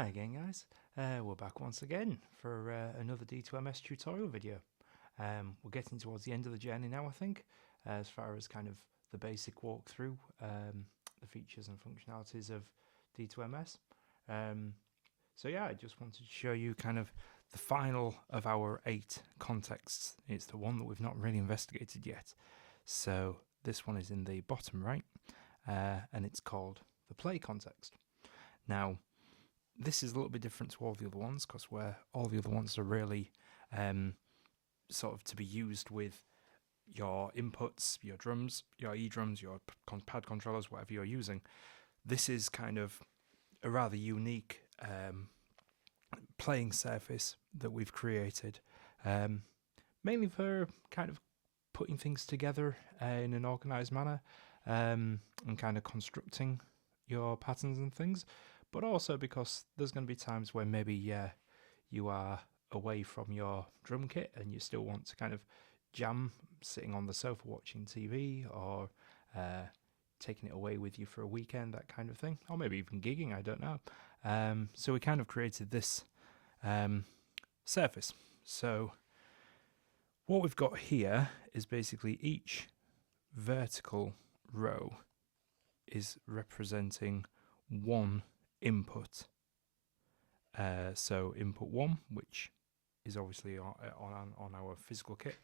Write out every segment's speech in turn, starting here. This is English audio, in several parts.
Hi again, guys. We're back once again for another D2MS tutorial video. We're getting towards the end of the journey now, I think, as far as kind of the basic walkthrough, the features and functionalities of D2MS. So yeah, I just wanted to show you kind of the final of our 8 contexts. It's the one that we've not really investigated yet. So this one is in the bottom right, and it's called the play context. Now, this is a little bit different to all the other ones because where all the other ones are really sort of to be used with your inputs, your drums, your E-drums, your pad controllers, whatever you're using. This is kind of a rather unique playing surface that we've created, mainly for kind of putting things together in an organized manner and kind of constructing your patterns and things, but also because there's going to be times where maybe you are away from your drum kit and you still want to kind of jam sitting on the sofa watching TV, or taking it away with you for a weekend, that kind of thing, or maybe even gigging, I don't know. So we kind of created this surface. So what we've got here is basically each vertical row is representing one input. So input 1, which is obviously on our physical kit,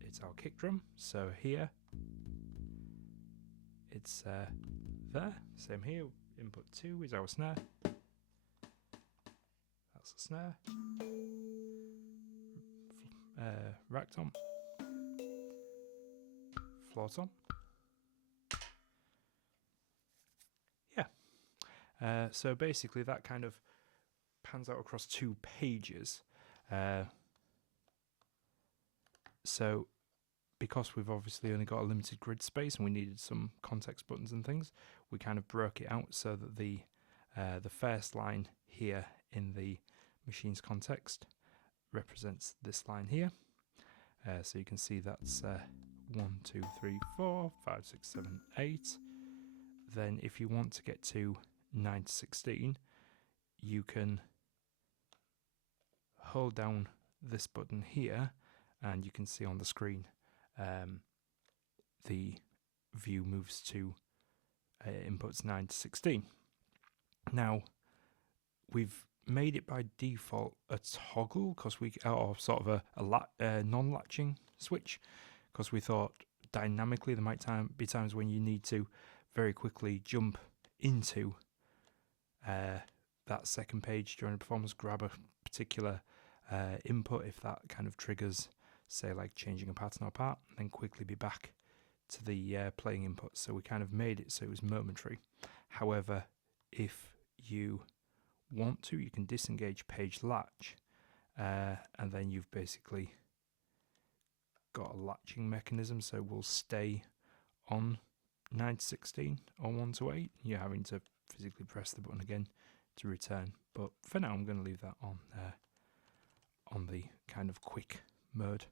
it's our kick drum. So here it's there, same here. Input 2 is our snare, that's the snare. Rack tom, floor tom. Yeah. So basically that kind of pans out across 2 pages. So because we've obviously only got a limited grid space and we needed some context buttons and things, we kind of broke it out so that the first line here in the machine's context represents this line here. So you can see that's 1, 2, 3, 4, 5, 6, 7, 8. Then if you want to get to 9 to 16, you can hold down this button here and you can see on the screen the view moves to inputs 9 to 16. Now, we've made it by default a toggle because or sort of a non-latching switch, because we thought dynamically there might be times when you need to very quickly jump into that second page during a performance, grab a particular input if that kind of triggers, say, like changing a pattern or part, and then quickly be back to the playing input. So we kind of made it so it was momentary. However, if you want to, you can disengage page latch, and then you've basically got a latching mechanism, so we'll stay on 9 to 16 or 1 to 8. You're having to physically press the button again to return, but for now I'm going to leave that on the kind of quick mode.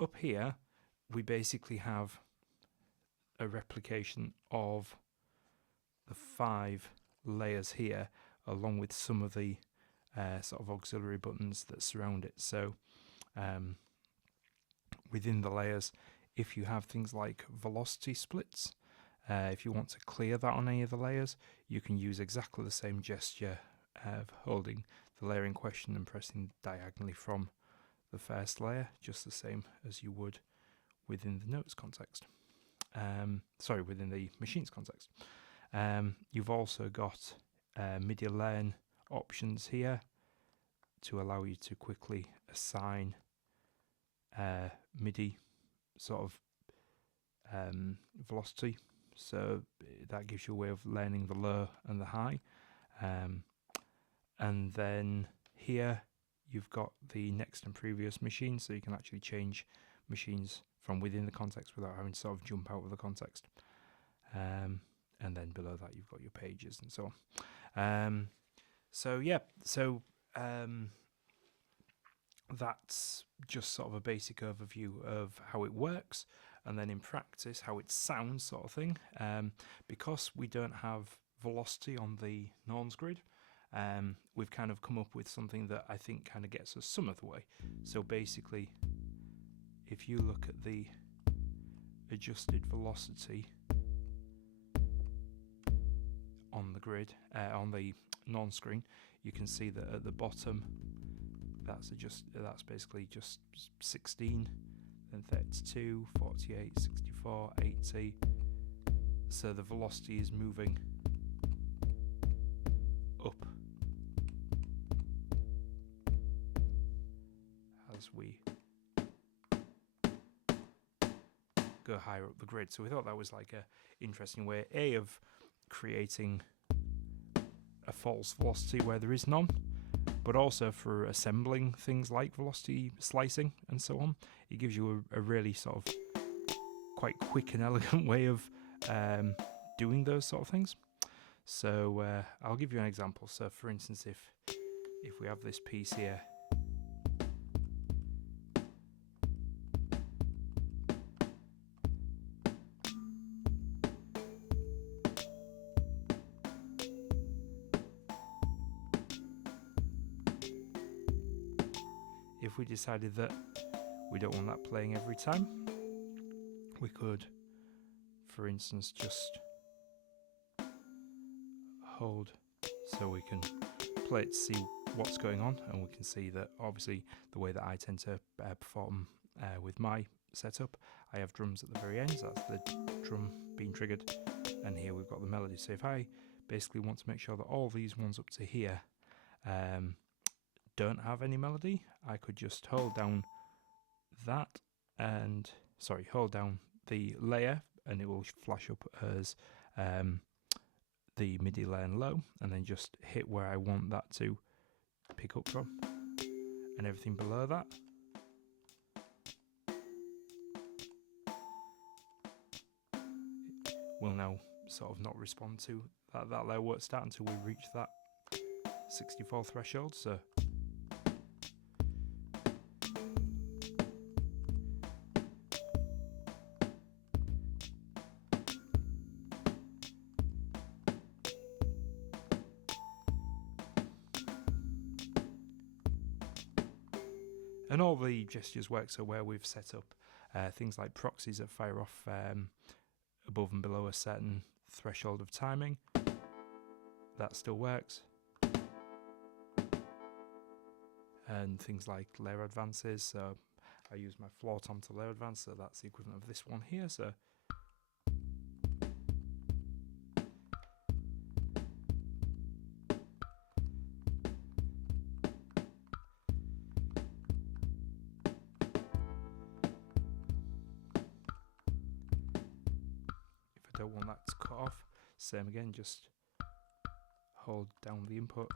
Up here we basically have a replication of the 5 layers here, along with some of the sort of auxiliary buttons that surround it. So within the layers, if you have things like velocity splits, if you want to clear that on any of the layers, you can use exactly the same gesture of holding the layer in question and pressing diagonally from the first layer, just the same as you would within the notes context. Within the machines context. You've also got MIDI learn options here to allow you to quickly assign MIDI sort of velocity. So that gives you a way of learning the low and the high. And then here you've got the next and previous machine, so you can actually change machines from within the context without having to sort of jump out of the context. And then below that you've got your pages and so on. That's just sort of a basic overview of how it works, and then in practice how it sounds, sort of thing. Because we don't have velocity on the norms grid, we've kind of come up with something that I think kind of gets us some of the way. So basically, if you look at the adjusted velocity on the grid, on the non-screen, you can see that at the bottom that's basically just 16, then 32, 48, 64, 80. So the velocity is moving up as we go higher up the grid. So we thought that was like a interesting way, A, of creating a false velocity where there is none, but also for assembling things like velocity slicing and so on. It gives you a really sort of quite quick and elegant way of doing those sort of things. So I'll give you an example. So for instance, if we have this piece here, if we decided that we don't want that playing every time, we could, for instance, just hold so we can play it to see what's going on, and we can see that obviously the way that I tend to perform with my setup, I have drums at the very end, so that's the drum being triggered, and here we've got the melody. So if I basically want to make sure that all these ones up to here don't have any melody, I could just hold down that and hold down the layer, and it will flash up as the MIDI layer low, and then just hit where I want that to pick up from, and everything below that will now sort of not respond to that layer won't start until we reach that 64 threshold. So and all the gestures work so where we've set up things like proxies that fire off above and below a certain threshold of timing, that still works. And things like layer advances, so I use my floor tom to layer advance, so that's the equivalent of this one here. So if I don't want that to cut off, same again, just hold down the input.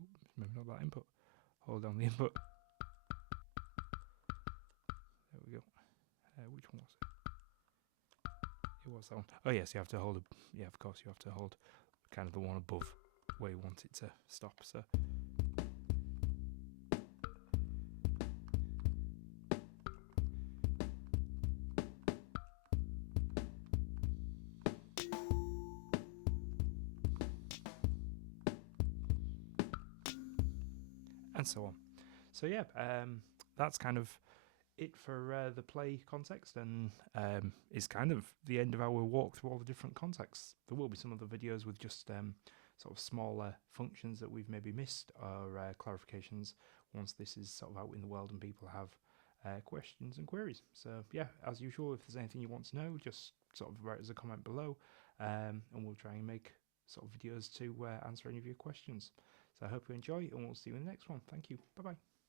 Oops, maybe not that input. Hold down the input. There we go. Which one was it? It was that one. Oh yes, you have to hold. Yeah, of course, you have to hold kind of the one above where you want it to stop. So. And so on. So yeah, that's kind of it for the play context, and is kind of the end of our walk through all the different contexts. There will be some other videos with just sort of smaller functions that we've maybe missed, or clarifications once this is sort of out in the world and people have questions and queries. So yeah, as usual, if there's anything you want to know, just sort of write as a comment below, and we'll try and make sort of videos to answer any of your questions. So I hope you enjoy, and we'll see you in the next one. Thank you. Bye-bye.